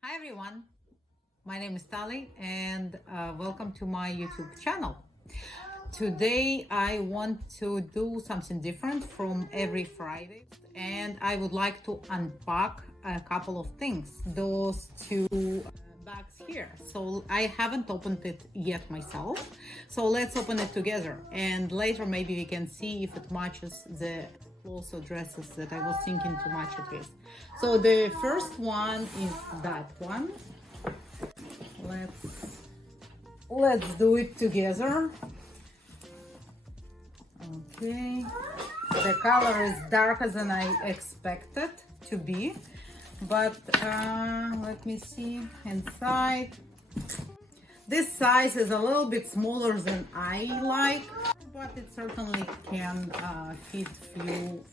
Hi everyone, my name is Tali and welcome to my YouTube channel. Today I want to do something different from every Friday and I would like to unpack a couple of things. Those two bags here. So I haven't opened it yet myself. So let's open it together and later maybe we can see if it matches the clothes or dresses that I was thinking to match it with. So the first one is that one. Let's do it together. Okay, the color is darker than I expected to be, but let me see inside. This size is a little bit smaller than I like, but it certainly can fit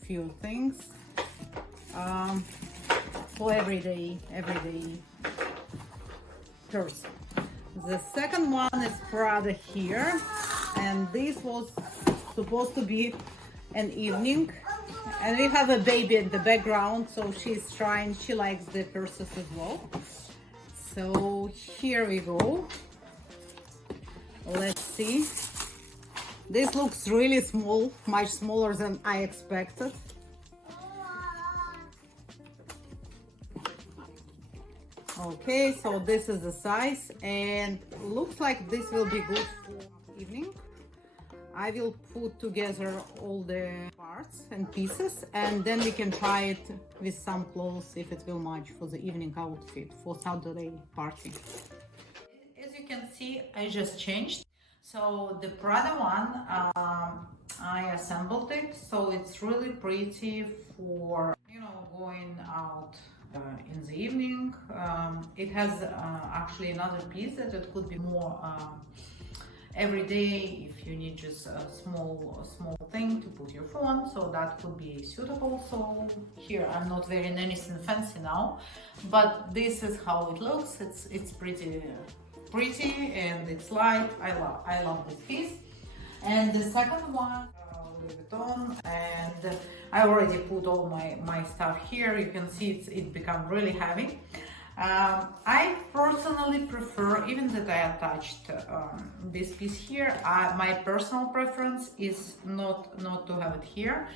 few things for everyday person. The second one is Prada here, and this was supposed to be an evening, and we have a baby in the background, so she's trying, she likes the purses as well. So here we go. Let's see. This looks really small, much smaller than I expected. Okay, so this is the size and looks like this will be good for evening. I will put together all the parts and pieces and then we can try it with some clothes if it will match for the evening outfit for Saturday party. As you can see, I just changed. So the Prada one, I assembled it, so it's really pretty for, going out in the evening. It has actually another piece that it could be more every day if you need just a small thing to put your phone, so that could be suitable. So here I'm not wearing anything fancy now, but this is how it looks. It's pretty and it's light. I love this piece. And the second one, Louis Vuitton, and I already put all my stuff here. You can see it become really heavy. I personally prefer, even that I attached this piece here, my personal preference is not to have it here,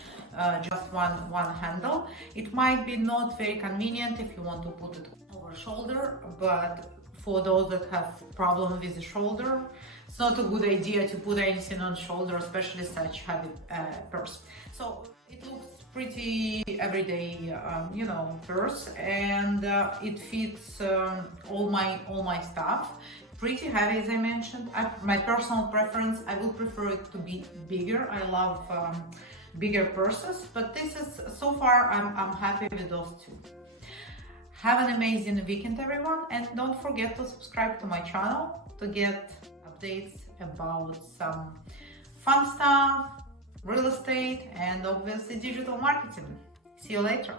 just one handle. It might be not very convenient if you want to put it over shoulder, but for those that have problem with the shoulder, it's not a good idea to put anything on shoulder, especially such heavy purse. So it looks pretty everyday, purse, and it fits all my stuff. Pretty heavy, as I mentioned. My personal preference, I would prefer it to be bigger. I love bigger purses, but this is, so far I'm happy with those two. Have an amazing weekend, everyone, and don't forget to subscribe to my channel to get updates about some fun stuff, real estate, and obviously digital marketing. See you later.